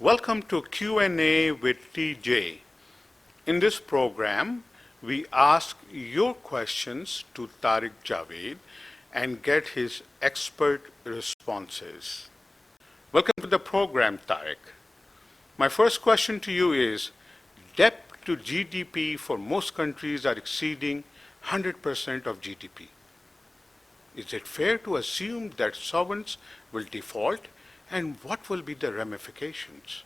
Welcome to Q&A with TJ. In this program, we ask your questions to Tariq Javed and get his expert responses. Welcome to the program, Tariq. My first question to you is, debt to GDP for most countries are exceeding 100% of GDP. Is it fair to assume that sovereigns will default, and what will be the ramifications?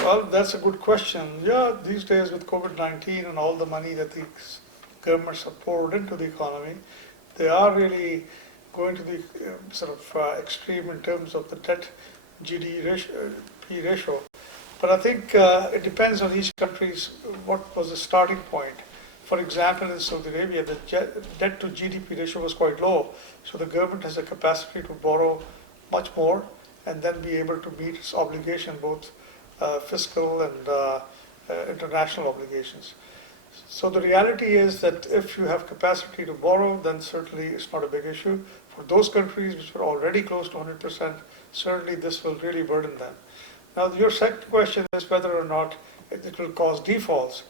Well, that's a good question. Yeah, these days with COVID-19 and all the money that the governments have poured into the economy, they are really going to the extreme in terms of the debt GDP ratio. But I think it depends on each country's what was the starting point. For example, in Saudi Arabia, the debt to GDP ratio was quite low, so the government has a capacity to borrow much more and then be able to meet its obligation, both fiscal and international obligations. So the reality is that if you have capacity to borrow, then certainly it's not a big issue. For those countries which were already close to 100%, certainly this will really burden them. Now, your second question is whether or not it will cause defaults.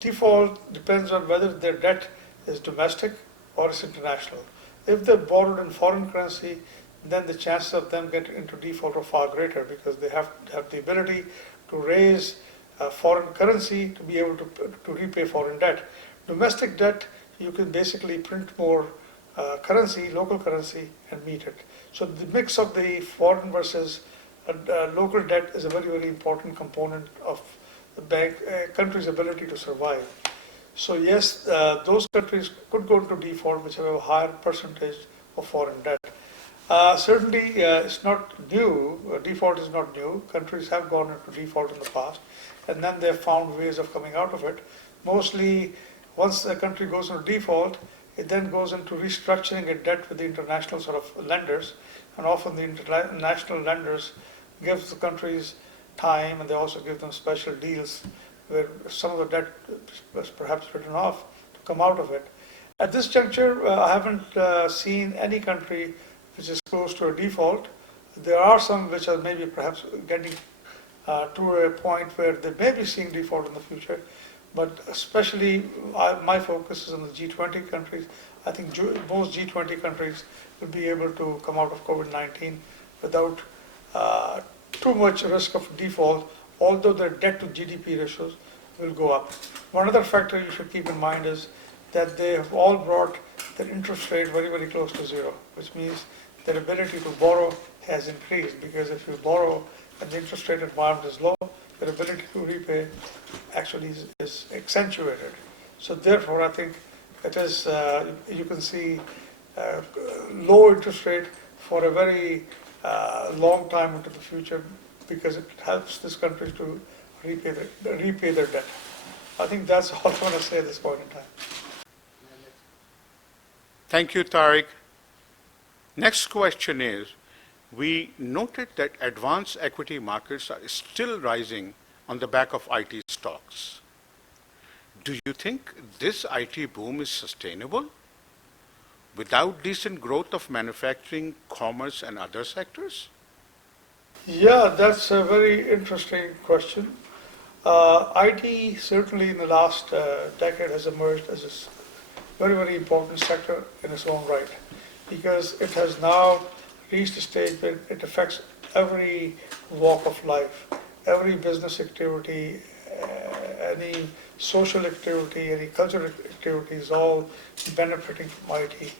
Default depends on whether their debt is domestic or is international. If they're borrowed in foreign currency, then the chances of them getting into default are far greater because they have the ability to raise foreign currency to be able to repay foreign debt. Domestic debt, you can basically print more currency, local currency, and meet it. So the mix of the foreign versus local debt is a very, very important component of the country's ability to survive. So yes, those countries could go into default which have a higher percentage of foreign debt. Certainly, it's not new. Default is not new. Countries have gone into default in the past, and then they've found ways of coming out of it. Mostly, once a country goes into default, it then goes into restructuring its debt with the international lenders, and often the international lenders give the countries time, and they also give them special deals where some of the debt was perhaps written off to come out of it. At this juncture, I haven't seen any country which is close to a default. There are some which are maybe perhaps getting to a point where they may be seeing default in the future, but especially my focus is on the G20 countries. I think most G20 countries will be able to come out of COVID-19 without too much risk of default, although their debt to GDP ratios will go up. One other factor you should keep in mind is that they have all brought their interest rate very, very close to zero, which means their ability to borrow has increased, because if you borrow and the interest rate environment is low, your ability to repay actually is accentuated. So therefore, I think it is, you can see low interest rate for a very long time into the future, because it helps this country to repay their debt. I think that's all I want to say at this point in time. Thank you, Tariq. Next question is, we noted that advanced equity markets are still rising on the back of IT stocks. Do you think this IT boom is sustainable without decent growth of manufacturing, commerce, and other sectors? Yeah, that's a very interesting question. IT certainly in the last decade has emerged as a very, very important sector in its own right, because it has now reached a stage where it affects every walk of life, every business activity, any social activity, any cultural activity is all benefiting from IT.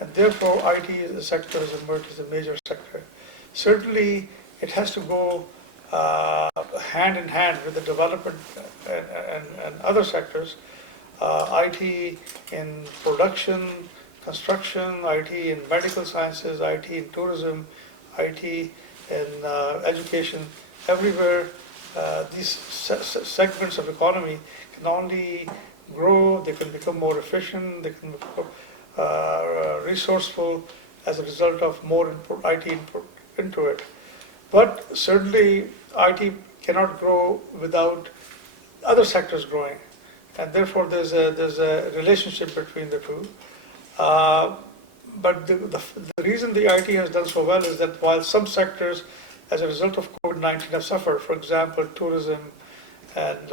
And therefore, IT as a sector has emerged as a major sector. Certainly, it has to go hand in hand with the development and other sectors. IT in production, construction, IT in medical sciences, IT in tourism, IT in education, everywhere these segments of economy can only grow, they can become more efficient, they can become resourceful as a result of more IT input into it. But certainly IT cannot grow without other sectors growing, and therefore there's a relationship between the two. But the reason the IT has done so well is that while some sectors as a result of COVID-19 have suffered. For example, tourism and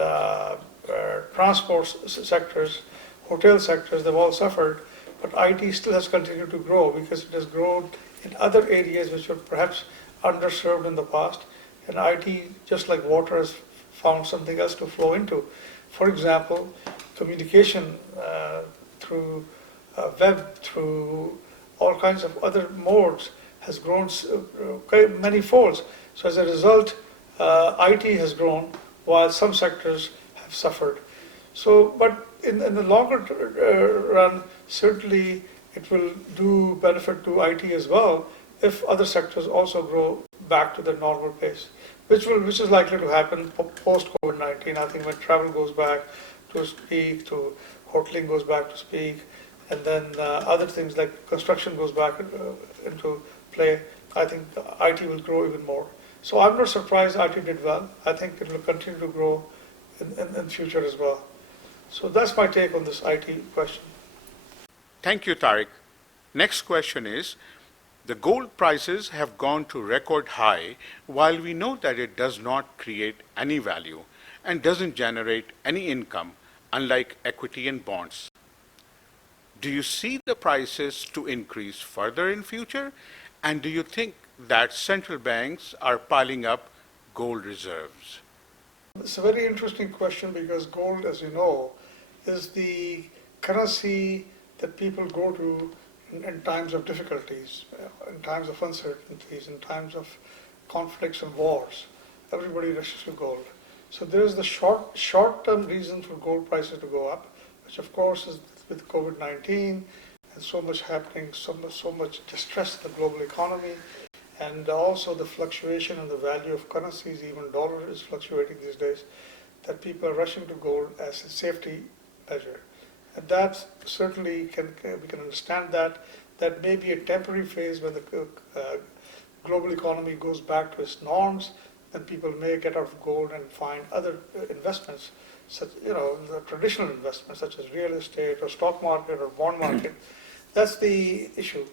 transport sectors, hotel sectors, they've all suffered. But IT still has continued to grow because it has grown in other areas which were perhaps underserved in the past. And IT, just like water, has found something else to flow into. For example, communication through web, through all kinds of other modes has grown many folds. So as a result, IT has grown while some sectors have suffered. So, but in the longer run, certainly it will do benefit to IT as well if other sectors also grow back to their normal pace, which is likely to happen post COVID-19. I think when travel goes back to speak, to hoteling goes back to speak, and then other things like construction goes back into play, I think IT will grow even more. So I'm not surprised IT did well. I think it will continue to grow in future as well. So that's my take on this IT question. Thank you, Tariq. Next question is, the gold prices have gone to record high while we know that it does not create any value and doesn't generate any income, unlike equity and bonds. Do you see the prices to increase further in future? And do you think that central banks are piling up gold reserves? It's a very interesting question because gold, as you know, is the currency that people go to in times of difficulties, in times of uncertainties, in times of conflicts and wars. Everybody rushes to gold. So there is the short-term reason for gold prices to go up, which of course is with COVID-19 and so much happening, so much distress in the global economy, and also the fluctuation in the value of currencies. Even dollar is fluctuating these days, that people are rushing to gold as a safety measure. And that certainly we can understand that may be a temporary phase when the global economy goes back to its norms, then people may get out of gold and find other investments, such the traditional investments such as real estate or stock market or bond market. That's the issue.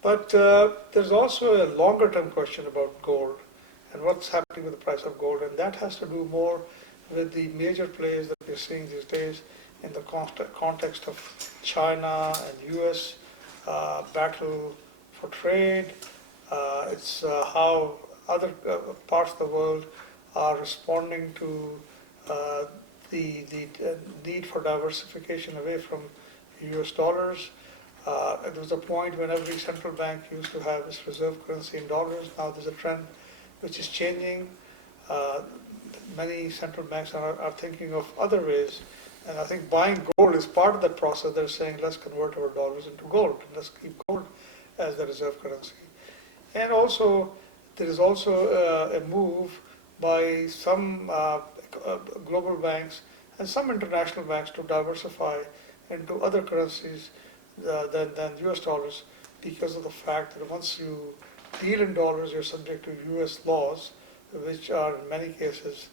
But there's also a longer term question about gold and what's happening with the price of gold, and that has to do more with the major players that we're seeing these days in the context of China and US battle for trade. It's how other parts of the world are responding to the need for diversification away from US dollars. There was a point when every central bank used to have its reserve currency in dollars. Now there's a trend which is changing. Many central banks are thinking of other ways. And I think buying gold is part of that process. They're saying, let's convert our dollars into gold. Let's keep gold as the reserve currency. And also, there is also a move by some global banks and some international banks to diversify into other currencies than US dollars, because of the fact that once you deal in dollars, you're subject to US laws, which are in many cases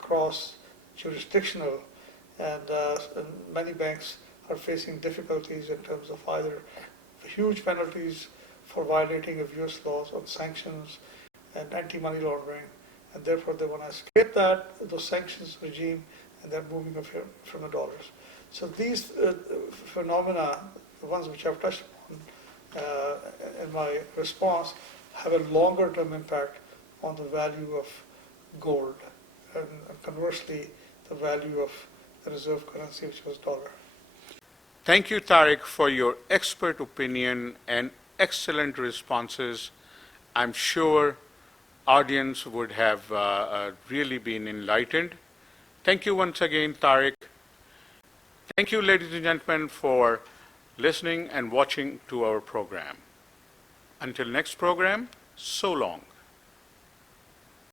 cross-jurisdictional. And many banks are facing difficulties in terms of either huge penalties for violating of US laws on sanctions and anti-money laundering, and therefore they want to escape those sanctions regime, and they're moving from the dollars. So these phenomena, the ones which I've touched upon in my response, have a longer term impact on the value of gold, and conversely the value of the reserve currency, which was dollar. Thank you, Tariq, for your expert opinion and excellent responses. I'm sure audience would have really been enlightened. Thank you once again, Tariq. Thank you, ladies and gentlemen, for listening and watching to our program. Until next program, so long.